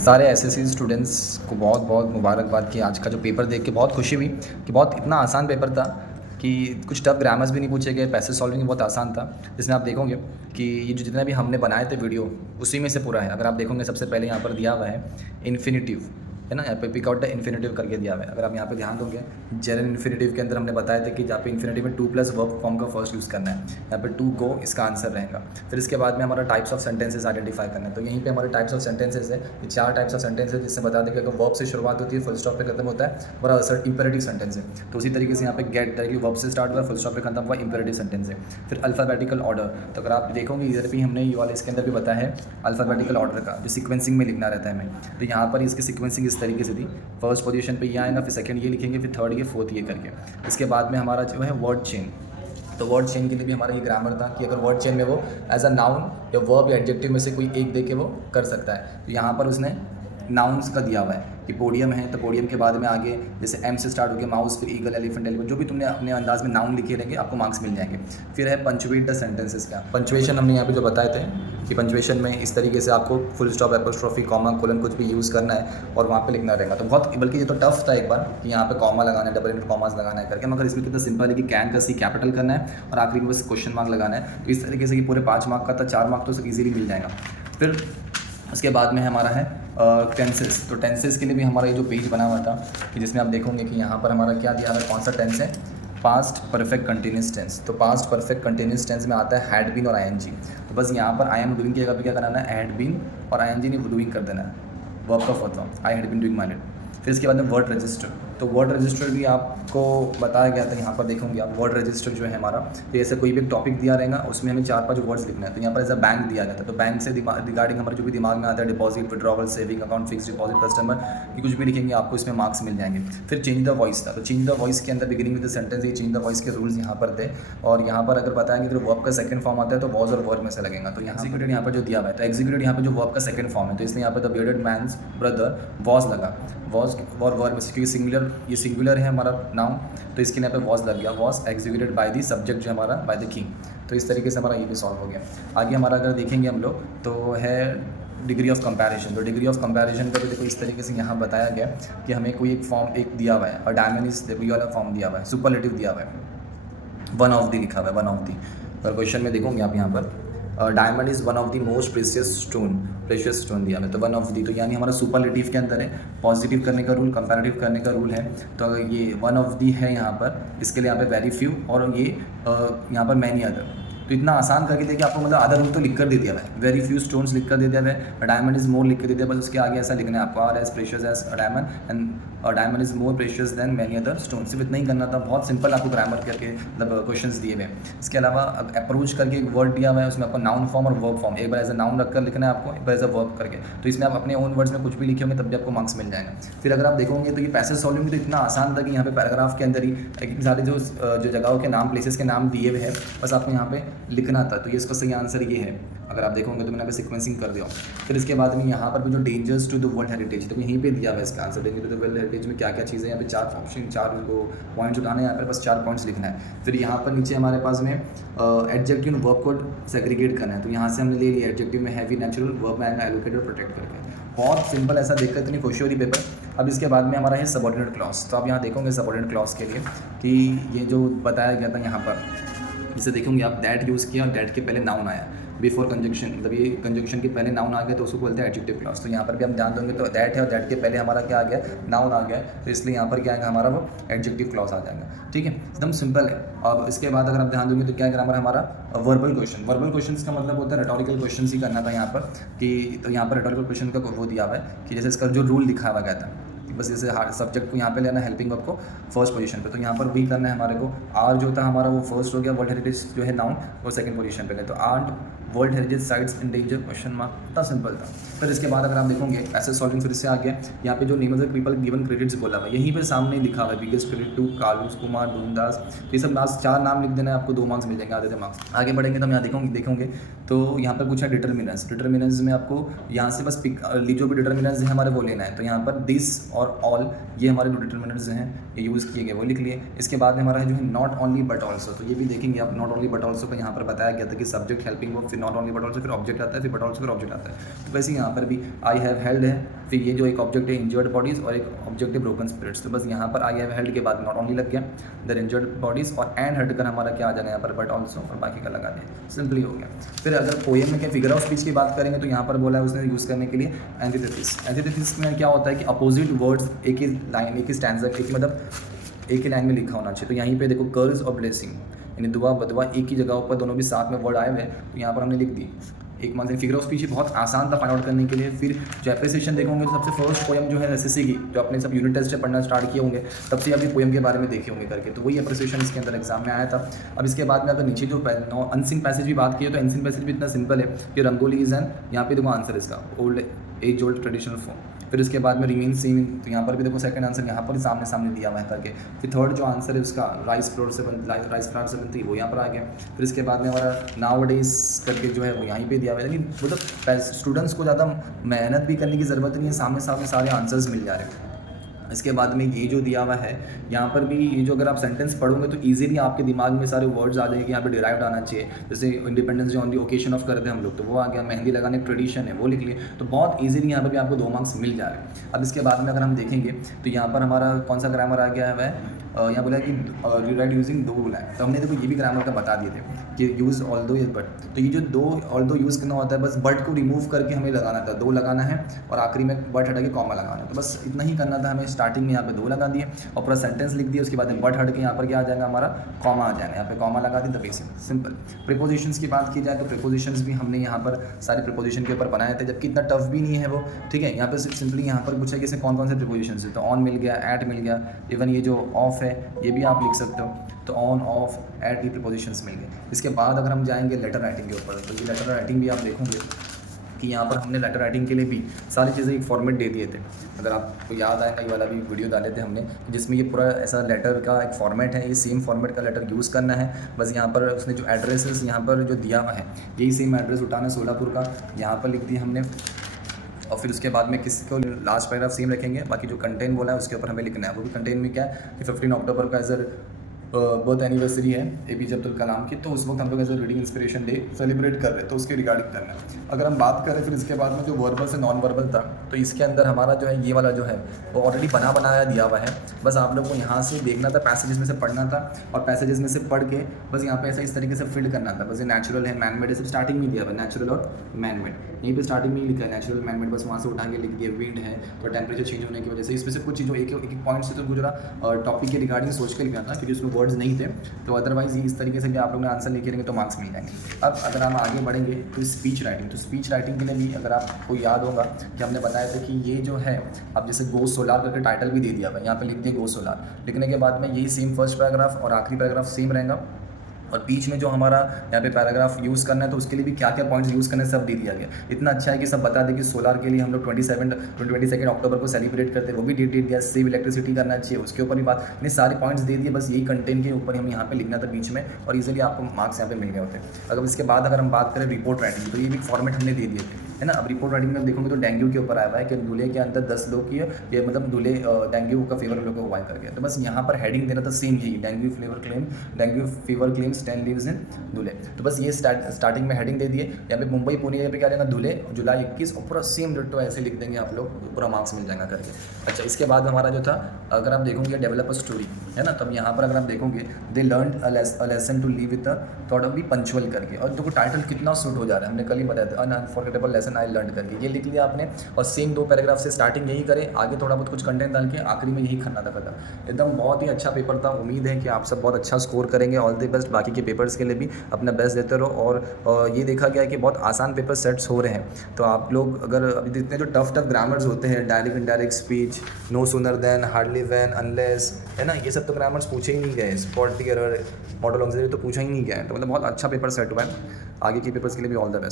सारे SSC students को बहुत बहुत मुबारकबाद कि आज का जो पेपर देख के बहुत खुशी हुई कि बहुत इतना आसान पेपर था कि कुछ टफ ग्रामर्स भी नहीं पूछे गए, पैसेज सॉल्विंग बहुत आसान था। जिसमें आप देखोगे कि ये जो जितने भी हमने बनाए थे वीडियो उसी में से पूरा है। अगर आप देखोगे सबसे पहले यहाँ पर दिया हुआ है इन्फिनिटिव, है ना, यहाँ पे पिक आउट द इन्फिनिटिव करके दिया हुआ है। अगर आप यहाँ पे ध्यान दोगे जेरन इन्फिनिटिव के अंदर हमने बताया था कि जहाँ पे इन्फिनिटिव में 2+ वर्ब फॉर्म का फर्स्ट यूज़ करना है, यहाँ पे टू गो इसका आंसर रहेगा। फिर इसके बाद में हमारा टाइप्स ऑफ सेंटेंसेस आइडेंटिफाई करना है। तो यहीं पे हमारे टाइप्स ऑफ सेंटेंसेस है, ये 4 टाइप्स ऑफ सेंटेंस है जिससे बता दें कि अगर वर्ब से शुरुआत होती है फुल स्टॉप पे खत्म होता है, बड़ा असर इंपेरेटिव सेंटेंस है। तो उसी तरीके से यहाँ पे गेट डायरेक्टली वर्ब से स्टार्ट हुआ, फुल स्टॉप पे खत्म हुआ, इंपेरेटिव सेंटेंस है। फिर अल्फ़ाबेटिकल ऑर्डर, तो अगर आप देखोगे इधर भी हमने ये वाले इसके अंदर भी बताया है अल्फ़ाबेटिकल ऑर्डर का जो सीक्वेंसिंग में लिखना रहता है हमें। तो यहाँ पर इसकी सीक्वेंसिंग इस तरीके से थी, फर्स्ट पोजीशन पे ये आएगा, फिर सेकंड ये लिखेंगे, फिर थर्ड ये, फोर्थ ये करके। इसके बाद में हमारा जो है वर्ड चेन, तो वर्ड चेन के लिए भी हमारा ये ग्रामर था कि अगर वर्ड चेन में वो एज अ नाउन या वर्ब या एडजेक्टिव में से कोई एक दे के वो कर सकता है। तो यहाँ पर उसने नाउन्स का दिया हुआ है कि पोडियम है, तो पोडियम के बाद में आगे जैसे एम से स्टार्ट होकर माउस, फिर ईगल, एलिफेंट, एलिफेंट, जो भी तुमने अपने अंदाज में नाउन लिखे रहेंगे आपको मार्क्स मिल जाएंगे। फिर है पंचुएट द सेंटेंसेस का, पंचुएशन हमने यहाँ पे जो बताए थे कि पंचुएशन में इस तरीके से आपको full stop, apostrophe, comma, colon कुछ भी यूज़ करना है और वहाँ पे लिखना रहेगा। तो बहुत, बल्कि ये तो टफ था एक बार कि यहाँ पे कॉमा लगाना है, डबल इंटर कॉमास लगाना है करके, मगर इसमें कितना सिंपल है कि कैन का सी कैपिटल करना है और आखिरी में बस क्वेश्चन मार्क लगाना है। तो इस तरीके से कि पूरे 5 मार्क का था, 4 मार्क तो ईजिली मिल जाएगा। फिर उसके बाद में हमारा है टेंसेस। तो टेंसेस के लिए भी हमारा ये जो पेज बना हुआ था कि जिसमें आप देखोगे कि यहाँ पर हमारा क्या दिया है, कौन सा टेंस है, पास्ट परफेक्ट कंटिन्यूस टेंस। तो पास्ट परफेक्ट कंटिन्यूस टेंस में आता है हैड बीन और आईएनजी। तो बस यहाँ पर आई एम डूइंग की जगह पे क्या कराना है, हैड बीन और आईएनजी ने डूइंग कर देना है, वर्ब का fourth form, I had been doing my. फिर इसके बाद में वर्ड रजिस्टर, तो वर्ड रजिस्टर भी आपको बताया गया था। यहाँ पर देखोगे आप वर्ड रजिस्टर जो है हमारा, तो ऐसे कोई भी टॉपिक दिया रहेगा उसमें हमें 4-5 वर्ड्स लिखना है। तो यहाँ पर एज अ बैंक दिया गया था, तो बैंक से रिगार्डिंग हमारे जो भी दिमाग में आता है, deposit, withdrawal, saving account, fix deposit, customer, ये कुछ भी लिखेंगे आपको इसमें मार्क्स मिल जाएंगे। फिर चेंज द वॉइस था, तो चेंज द वॉइस के अंदर बिगिनिंग विद द सेंटेंस, ये चेंज द वॉइस के रूल्स यहाँ पर थे। और यहाँ पर अगर बताएंगे तो वर्ब का सेकंड फॉर्म आता है तो वॉज और वर्ब में से लगेगा। तो यहाँ एग्जीक्यूटेड यहाँ पर जो दिया हुआ है, तो एग्जीक्यूटेड यहाँ पर जो वर्ब का सेकंड फॉर्म है, तो इसलिए यहाँ पर the bearded man's brother was लगा, वॉज और वर्ब में से, क्योंकि सिंगुलर, ये सिंगुलर है हमारा नाउन, तो इसके यहाँ पे वॉज लग गया, was executed by the subject जो हमारा बाय द किंग। तो इस तरीके से हमारा ये भी सॉल्व हो गया। आगे हमारा अगर देखेंगे हम लोग तो है डिग्री ऑफ कंपैरिजन। तो डिग्री ऑफ कंपैरिजन का भी देखो इस तरीके से यहाँ बताया गया कि हमें कोई एक फॉर्म एक दिया हुआ है और डायमंड इज, देखो ये वाला फॉर्म दिया हुआ है, सुपरलेटिव दिया हुआ है, वन ऑफ दी लिखा हुआ है, वन ऑफ दी। और क्वेश्चन में देखोगे आप यहाँ पर diamond is one of the most precious stone दिया है, तो वन ऑफ दी, तो यानी हमारा सुपरलेटिव के अंदर है, पॉजिटिव करने का रूल, कंपैरेटिव करने का रूल है। तो ये वन ऑफ दी है यहाँ पर, इसके लिए यहाँ पे वेरी फ्यू और ये यहाँ पर मैनी अदर। तो इतना आसान करके देखिए आपको, मतलब आधा रूल तो लिख कर दे दिया है, वेरी फ्यू स्टोन्स लिख कर दे दिया है, डायमंड इज मोर लिख कर दे दिया, बस उसके आगे ऐसा लिखना है आपको, are as precious as diamond and diamond is more precious than many other stone. सिर्फ इतना ही करना था, बहुत सिंपल आपको ग्रामर करके मतलब क्वेश्चंस दिए हुए हैं। इसके अलावा अप्रोच करके एक वर्ड दिया हुआ है, उसमें आपको नाउन फॉर्म और वर्ब फॉर्म, एक बार एज अ नाउन रखकर लिखना है आपको, एक बार एज अ वर्ब करके। तो इसमें आप अपने ओन वर्ड्स में कुछ भी लिखे होंगे तब भी आपको मार्क्स मिल जाएगा। फिर अगर आप देखोगे तो ये पैसेज सॉल्विंग तो इतना आसान था कि यहाँ पे पैराग्राफ के अंदर ही इतनी सारी जो जगहों के नाम, प्लेसेस के नाम दिए हुए हैं, बस आपको यहाँ पे लिखना था। तो ये इसका सही आंसर ये है, अगर आप देखोगे तो मैंने यहाँ पे सीक्वेंसिंग कर दिया। फिर इसके बाद में यहाँ पर भी जो dangers to the world heritage, तो यहीं पे दिया हुआ है इसका answer, danger to the world heritage में क्या क्या चीज़ें, यहाँ पे 4 ऑप्शन, 4 पॉइंट्स उठाने हैं, यहाँ पर बस 4 पॉइंट्स लिखना है। फिर यहाँ पर नीचे हमारे पास में एडजेक्टिव वर्ब को सेग्रीगेट करना है, तो यहाँ से हमने ले लिया एडजेक्टिव में हैवी, नेचुरल, वर्ब में आएगा एलोकेटेड और प्रोटेक्ट करके। बहुत सिंपल, ऐसा देखकर इतनी खुशी हो रही पेपर। अब इसके बाद में हमारा है सबऑर्डिनेट क्लॉज। तो आप यहाँ देखोगे सबऑर्डिनेट क्लॉज के लिए कि ये जो बताया गया था यहाँ पर, इसे देखोगे आप, दैट यूज़ किया और दैट के पहले नाउन आया, बिफोर कंजंक्शन, मतलब ये कंजंक्शन के पहले नाउन आ गया तो उसको बोलते हैं एडजेक्टिव क्लॉज। तो यहाँ पर भी हम ध्यान देंगे तो दैट है और दैट के पहले हमारा क्या आ गया, नाउन आ गया, तो इसलिए यहाँ पर क्या आएगा हमारा, वो एडजेक्टिव क्लॉज आ जाएगा। ठीक है, एकदम सिंपल है। अब इसके बाद अगर आप ध्यान देंगे तो क्या ग्रामर हमारा, वर्बल क्वेश्चन। वर्बल क्वेश्चन का मतलब होता है रेटोरिकल क्वेश्चन ही करना था यहाँ पर कि, तो यहाँ पर रेटोरिकल क्वेश्चन का वो दिया हुआ है कि जैसे इसका जो रूल लिखा हुआ गया था, बस जैसे सब्जेक्ट को यहाँ पे लेना, हेल्पिंग वर्ब को फर्स्ट पोजीशन पे, तो यहाँ पर भी करना है हमारे को। आर जो था हमारा वो फर्स्ट हो गया, वर्ल्ड हेरिटेज जो है नाउन वो सेकंड पोजीशन पे गए, तो art world heritage sites in danger, question mark, इतना सिंपल था। फिर इसके बाद अगर आप देखोगे पैसेज सॉल्विंग फिर से आ गया, यहाँ पे जो name of the people given credits बोला हुआ है, यहीं पे सामने लिखा हुआ है biggest credit to Kalus Kumar डूमदास, ये सब लास्ट 4 नाम लिख देना है, आपको 2 मार्क्स मिल जाएंगे, आधे मार्क्स। आगे बढ़ेंगे तो हम यहाँ देखोगे तो यहाँ पर कुछ है डिटर्मिनेंट्स में आपको यहाँ से बस पिक जो भी डिटर्मिनेंट्स हैं हमारे वो लेना है। तो यहाँ पर दिस और ऑल, ये हमारे जो डिटर्मिनेंट्स हैं ये यूज़ किए गए, वो लिख लिए। इसके बाद में हमारा जो है नॉट ओनली बट ऑल्सो, तो ये भी देखेंगे आप, नॉट ओनली बट ऑल्सो का यहाँ पर बताया गया था कि subject, helping verb, not only but also फिर ऑब्जेक्ट आता है, फिर बट ऑल्सो फिर ऑब्जेक्ट आता है। तो वैसे यहाँ पर भी आई हैव हेल्ड है, फिर ये जो एक ऑब्जेक्ट है इंजर्ड बॉडीज़ और एक ऑब्जेक्ट है ब्रोकन स्पिरिट्स। तो बस यहाँ पर आई हैव हेल्ड के बाद नॉट ओनली लग गया देन इंजर्ड बॉडीज़ और एंड हटकर हमारा क्या आ जाएगा यहाँ पर बट ऑल्सो और बाकी का लगा दिया, सिंपली हो गया। फिर अगर पोएम में क्या फिगर ऑफ स्पीच की बात करेंगे तो यहाँ पर बोला है उसने यूज़ करने के लिए एंटीथेसिस। एंटीथेसिस में क्या होता है कि अपोजिट वर्ड्स एक ही लाइन, एक ही स्टैंजा, एक ही मतलब एक ही लाइन में लिखा होना चाहिए। तो यहीं पे देखो कर्ज और ब्लेसिंग यानी दुआ बदुआ एक ही जगह पर दोनों भी साथ में वर्ड आए हुए हैं, तो यहाँ पर हमने लिख दी। एक मतलब फिगर ऑफ स्पीच बहुत आसान था फाइंड आउट करने के लिए। फिर जो एप्रिसिएशन देखोगे तो सबसे फर्स्ट पोएम जो है एसएससी की, जो अपने सब यूनिट टेस्ट से पढ़ना स्टार्ट किए होंगे तब से अभी पोएम के बारे में देखे होंगे करके, तो वही एप्रिसिएशन इसके अंदर एग्जाम में आया था। अब इसके बाद में अगर नीचे जो अनसिंग पैसेज भी बात की है तो अनसिंग पैसेज भी इतना सिंपल है कि रंगोली इज एन, यहाँ पे देखो आंसर इसका old age old traditional form. फिर उसके बाद में रिमेन सेम, तो यहाँ पर भी देखो सेकंड आंसर यहाँ पर सामने सामने दिया हुआ है करके। फिर थर्ड जो आंसर है उसका राइस फ्लोर से बनती है वो यहाँ पर आ गया। फिर इसके बाद में हमारा नाउ डेज करके जो है वो यहीं पे दिया हुआ है, लेकिन मतलब स्टूडेंट्स को ज़्यादा मेहनत भी करने की ज़रूरत नहीं है, सामने सामने सारे आंसर्स मिल जा रहे हैं। इसके बाद में ये जो दिया हुआ है यहाँ पर भी, ये जो अगर आप सेंटेंस पढ़ोगे तो इजीली आपके दिमाग में सारे वर्ड्स आ जाएंगे। यहाँ पे डिराइव्ड आना चाहिए, जैसे independence day on the occasion of करते हैं हम लोग, तो वो आ गया। मेहंदी लगाने की ट्रेडिशन है वो लिख लिए, तो बहुत इजीली यहाँ पर भी आपको 2 मार्क्स मिल जा रहे हैं। अब इसके बाद में अगर हम देखेंगे तो यहाँ पर हमारा कौन सा ग्रामर आ गया है, यहाँ बोला कि रीराइट यूजिंग दो बोला है, तो हमने देखो ये भी ग्रामर का बता दिए थे कि यूज़ ऑल दो बट। तो ये जो दो ऑल दो यूज़ करना होता है, बस बट को रिमूव करके हमें लगाना था, दो लगाना है और आखिरी में बट हटा के कॉमा लगाना है। तो बस इतना ही करना था हमें। स्टार्टिंग में यहाँ पे दो लगा दिए और पूरा सेंटेंस लिख दिया, उसके बाद में बट हट के यहाँ पर क्या आ जाएगा हमारा कॉमा आ जाएगा, यहाँ पे कॉमा लगा दी, द बेसिक सिंपल। प्रीपोजिशंस की बात की जाए तो प्रीपोजिशंस भी हमने यहाँ पर सारे प्रीपोजिशन के ऊपर बनाए थे, जबकि इतना टफ भी नहीं है वो, ठीक है। यहाँ पे सिंपली यहाँ पर पूछा कि इसमें कौन कौन से प्रीपोजिशंस है, तो ऑन मिल गया, एट मिल गया, इवन ये जो ऑफ है ये भी आप लिख सकते हो, तो ऑन ऑफ एट ये प्रीपोजिशंस मिल गए। इसके बाद अगर हम जाएंगे लेटर राइटिंग के ऊपर, तो ये लेटर राइटिंग भी आप देखोगे कि यहाँ पर हमने लेटर राइटिंग के लिए भी सारी चीज़ें एक फॉर्मेट दे दिए थे। अगर आपको याद आए, कई वाला भी वीडियो डाले थे हमने जिसमें ये पूरा ऐसा लेटर का एक फॉर्मेट है, ये सेम फॉर्मेट का लेटर यूज़ करना है। बस यहाँ पर उसने जो एड्रेसेस यहाँ पर जो दिया हुआ है, यही सेम एड्रेस उठाना है सोलापुर का, यहाँ पर लिख दिया हमने। और फिर उसके बाद में किसी को लास्ट पैराग्राफ सेम रखेंगे, बाकी जो कंटेंट बोला है उसके ऊपर हमें लिखना है। वो भी कंटेंट में क्या है कि 15 अक्टूबर का एज बर्थ एनिवर्सरी है APJ अब्दुल कलाम की, तो उस वक्त हम लोग as a reading inspiration day celebrate कर रहे हैं, तो उसके रिगार्डिंग करना है। अगर हम बात करें फिर इसके बाद में जो वर्बल से नॉन वर्बल था, तो इसके अंदर हमारा जो है ये वाला जो है वो ऑलरेडी बनाया दिया हुआ है। बस आप लोग को यहाँ से देखना था, पैसेजेस में से पढ़ना था और पैसेजेस में से पढ़ के बस यहाँ पे ऐसा इस तरीके से फिल करना था। बस ये नेचुरल है, मैन मेड, सब स्टार्टिंग में दिया हुआ है नेचुरल और मैन मेड, यहीं पे स्टार्टिंग में ही लिखा है नेचुरल मैन मेड, बस वहाँ से उठा के लिख दिया। विंड है तो टेम्परेचर चेंज होने की वजह से, इसमें से कुछ चीज़ों एक पॉइंट से तो गुजरा टॉपिक के रिगार्डिंग सोच के लिखा था क्योंकि उसमें वर्ड्स नहीं थे, तो अदरवाइज ये इस तरीके से भी आप लोग ने आंसर लिखे रहेंगे तो मार्क्स मिल जाएंगे। अब अगर हम आगे बढ़ेंगे तो स्पीच राइटिंग, तो स्पीच राइटिंग के लिए भी अगर आपको याद होगा कि हमने बताया था कि ये जो है अब जैसे गो सोलार करके टाइटल भी दे दिया हुआ है, यहाँ पे लिख दिए गो सोलार। लिखने के बाद में यही सेम फर्स्ट पैराग्राफ और आखिरी पैराग्राफ सेम रहेगा, और बीच में जो हमारा यहाँ पे पैराग्राफ यूज़ करना है तो उसके लिए भी क्या क्या पॉइंट्स यूज़ करने सब दे दिया गया। इतना अच्छा है कि सब बता दें कि सोलार के लिए हम लोग 22 अक्टूबर को सेलिब्रेट करते हैं, वो भी डेट दिया। सेव इलेक्ट्रिसिटी करना चाहिए, उसके ऊपर भी बात, इतने सारे पॉइंट्स दे दिए। बस यही कंटेंट के ऊपर हम यहाँ पे लिखना था बीच में और इजीली आपको मार्क्स यहाँ पे मिल गए होते। अगर इसके बाद अगर हम बात करें रिपोर्ट राइटिंग, तो ये भी फॉर्मेट हमने दे दिए थे, है ना। अब रिपोर्ट राइटिंग में देखोगे तो डेंगू के ऊपर आया हुआ है कि दूल्हे के अंदर 10 लोग की ये मतलब दूल्हे डेंगू का फीवर लोग को हुआ करके, तो बस यहाँ पर हेडिंग देना था सेम यही, dengue fever claims 10 lives in Delhi. तो बस ये स्टार्टिंग में हेडिंग दे दिए। यहाँ पे मुंबई पुणे पे क्या लेना, दूल्हे जुलाई 21, और पूरा सेम डिट्टो ऐसे लिख देंगे आप लोग, पूरा मार्क्स मिल जाएगा करके। अच्छा, इसके बाद हमारा जो था, अगर आप देखोगे डेवलप अ स्टोरी, है ना, तब यहाँ पर अगर आप देखोगे they learn a lesson to live with thought of be punctual करके, और देखो टाइटल कितना सूट हो जा रहा है, हमने कल ही बताया था, अनफॉरगेटेबल लेसन आई लर्न करके, ये लिख लिया आपने। और सेम 2 पैराग्राफ से स्टार्टिंग यही करें, आगे थोड़ा बहुत कुछ कंटेंट डाल के आखिरी में यही करना था खत्म। एकदम बहुत ही अच्छा पेपर था, उम्मीद है कि आप सब बहुत अच्छा स्कोर करेंगे। ऑल द बेस्ट, बाकी के पेपर्स के लिए भी अपना बेस्ट देते रहो। और ये देखा गया है कि बहुत आसान पेपर सेट्स हो रहे हैं, तो आप लोग अगर अभी इतने जो टफ ग्रामर्स होते हैं, direct indirect speech, no sooner than, hardly when, unless, है ना, ये सब तो ग्रामर्स पूछे ही नहीं गए। Spot the error, model auxiliary तो पूछा ही नहीं गया है, तो मतलब बहुत अच्छा पेपर सेट हुआ है। आगे के पेपर्स के लिए भी ऑल द बेस्ट।